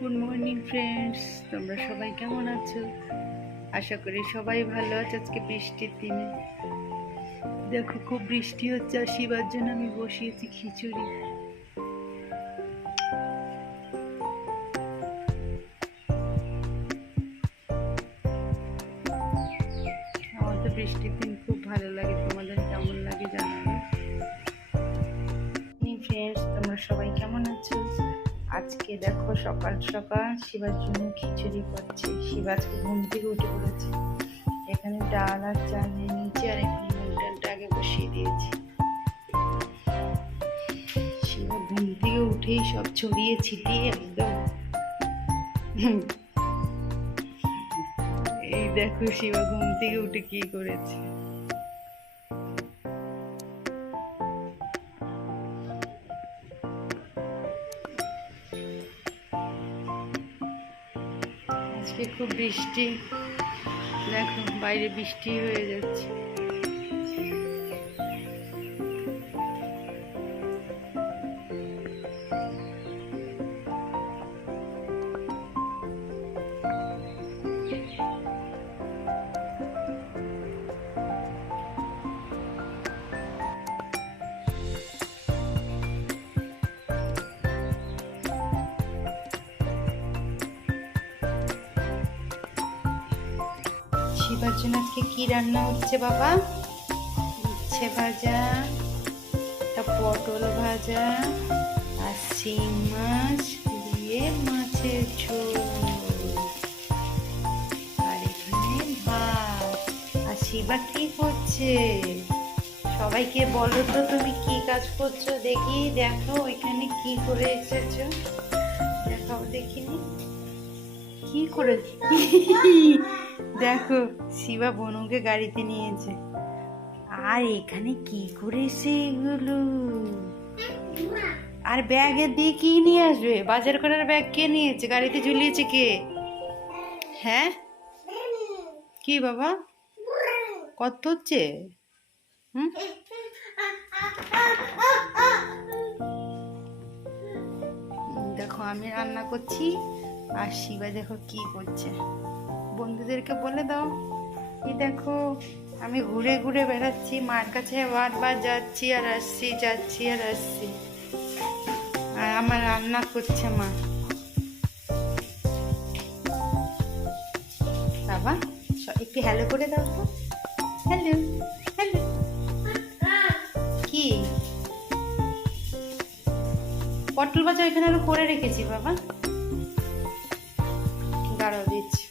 Good morning friends, তোমরা সবাই কেমন আছো? আশা করি সবাই ভালো আছে আজকে বৃষ্টির দিনে। দেখো, খুব বৃষ্টি হচ্ছে আর জন্য আমি বসিয়েছি খিচুড়ি। আমার তো বৃষ্টির দিন খুব ভালো লাগে, তোমাদের কেমন লাগে জানাবে। ফ্রেন্ডস, তোমরা সবাই কেমন আছো? আজকে দেখো সকাল সকাল শিবার জন্য খিচুড়ি করছি। শিবা আজকে ঘুম থেকে উঠে পড়েছে। এখানে ডাল আর চাল নিয়ে নিয়েছি আর এখানে ডালটা আগে বসিয়ে দিয়েছি। শিবা ঘুম থেকে উঠেই সব ছড়িয়ে ছিটিয়ে একদম এই দেখো শিবা ঘুম থেকে উঠে কি করেছে। আজকে খুব বৃষ্টি। দেখো বাইরে বৃষ্টি হয়ে যাচ্ছে। শিবার জন্য আজকে কি রান্না হচ্ছে বাবা? উচ্ছে ভাজা, একটা পটল ভাজা আর শিং মাছ দিয়ে মাছের ঝোল। আর এখানে ভাত। আর শিবা কি করছে? সবাইকে বলো তো তুমি কি কাজ করছ? দেখি, দেখো ওইখানে কি করে এসেছ। দেখাও দেখিনি। কি করে? দেখো, শিবা বনুকে গাড়িতে নিয়েছে। আর এখানে কি করেছে এগুলো? আর ব্যাগে দিয়ে কি নিয়ে আসবে? বাজার করার ব্যাগ কে নিয়েছে? গাড়িতে ঝুলিয়েছে কে? হ্যাঁ? কি বাবা? কত হচ্ছে? হুম? দেখো, আমি রান্না করছি, আর শিবা দেখো কি করছে। বন্ধুদেরকে বলে দাও। এই দেখো, আমি ঘুরে ঘুরে বেড়াচ্ছি, মার কাছে বারবার যাচ্ছি আর আসছি, যাচ্ছি আর আসছি। আর আমার রান্না করছে মা। বাবা একটু হ্যালো করে দাও তো। হ্যালো হ্যালো কি? পটল বাজার এখানে আমি করে রেখেছি, বাবা। দাঁড়াও, দিচ্ছি।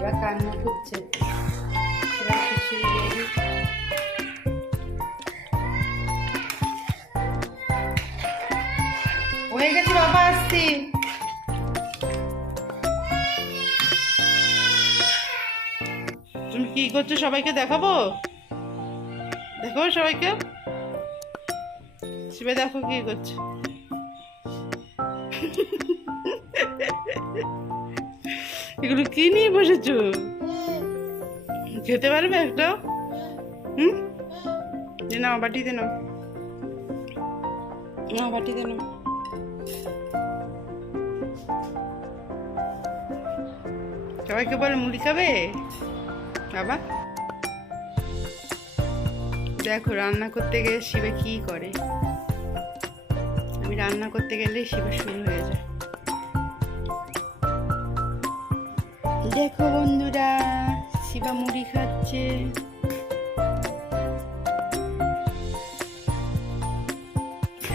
শিবা কান্না রেডি হয়ে গেছে বাবা, আসছি। তুমি কি করছ? সবাইকে দেখাবো? দেখো সবাইকে। শিবে দেখো কি করছে। এগুলো কি নিয়ে বসেছো? খেতে পারবে একটা? হুম? দে নাও বাটিতে নাও। নাও বাটিতে নাও। সবাইকে বল, মুড়ি খাবে? বাবা? দেখো, রান্না করতে গেলে শিবে কি করে? আমি রান্না করতে গেলে শিবে শুরু হয়ে যায়। দেখো বন্ধুরা, শিবা মুড়ি খাচ্ছে।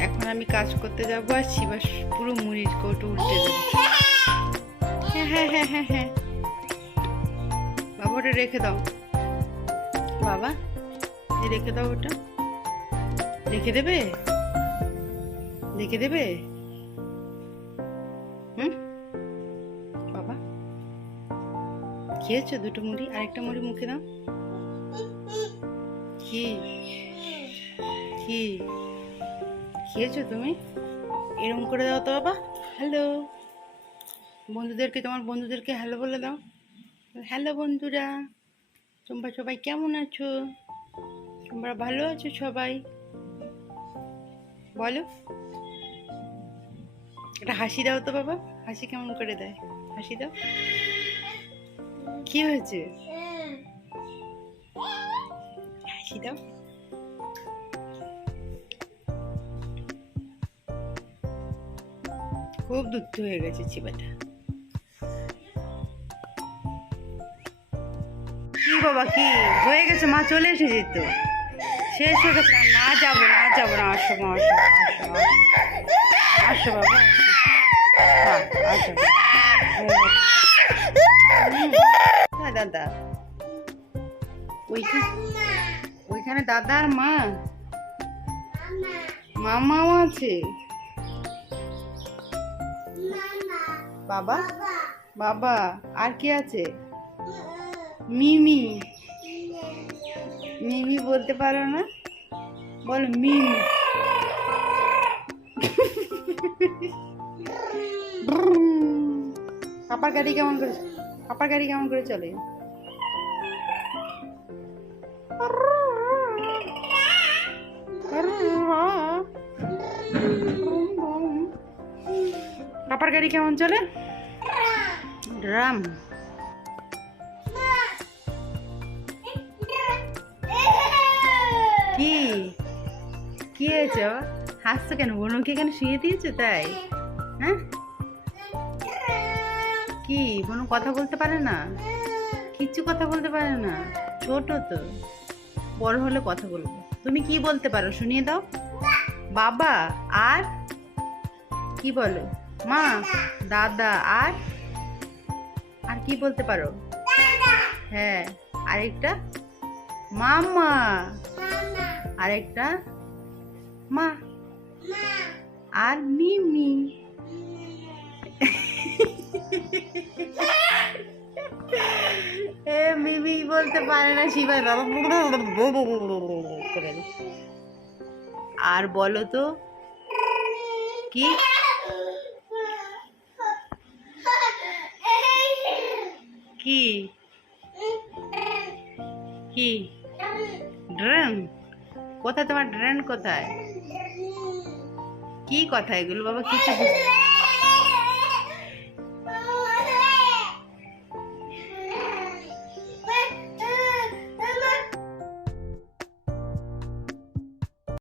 এখন আমি কাজ করতে যাব আর শিবা পুরো মুড়ির কৌটো উল্টে হ্যাঁ হ্যাঁ হ্যাঁ হ্যাঁ হ্যাঁ। বাবা ওটা রেখে দাও। বাবা রেখে দাও ওটা। রেখে দেবে? রেখে দেবে? খেয়েছো? দুটো মুড়ি আরেকটা মুড়ি মুখে দাও। কি? কি? খেয়েছো তুমি? এরম করে দাও তো বাবা। হ্যালো বন্ধুদেরকে, তোমার বন্ধুদেরকে হ্যালো বলে দাও। হ্যালো বন্ধুরা। তোমরা সবাই কেমন আছো? তোমরা ভালো আছো সবাই? বলো। একটা হাসি দাও তো বাবা। হাসি কেমন করে দেয়? হাসি দাও। কি হয়েছে? হাসি দাও খুব দুঃখ হয়ে গেছে চিবাটা কি বাবা কি? হয়ে গেছে মা চলে এসেছে তো। শেষ হয়ে গেছে। না যাব না যাব না আসো মা আসো আসো বাবা আসো। হ্যাঁ, আসো। হ্যাঁ দাদা। ওইখানে ওইখানে দাদা আর মা মামাও আছে। বাবা? বাবা। আর কি আছে? মিমি। মিমি। বলতে পারো না? বলো মিমি। পাপার গাড়ি কেমন করে পাপার গাড়ি কেমন করে চলে? পাপার গাড়ি কেমন চলে? ড্রাম। কি? কি হয়েছে? হাসছো কেন? বোনকে কেন শুয়ে দিয়েছ তাই? হ্যাঁ? কি? কোনো কথা বলতে পারে না? কিচ্ছু কথা বলতে পারে না? ছোট তো। বড় হলে কথা বলব। তুমি কি বলতে পারো? শুনিয়ে দাও। বাবা, আর? কি বলো? মা, দাদা, আর? আর কি বলতে পারো? হ্যাঁ আরেকটা? মামা আরেকটা? মা। আর মিমি। এ, মিমি বলতে পারে না, শিবাই আর বলো তো, কি? কি? কি? ড্রেন কোথায় তোমার ড্রেন কোথায়? কি কথা এগুলো? বাবা, কিছু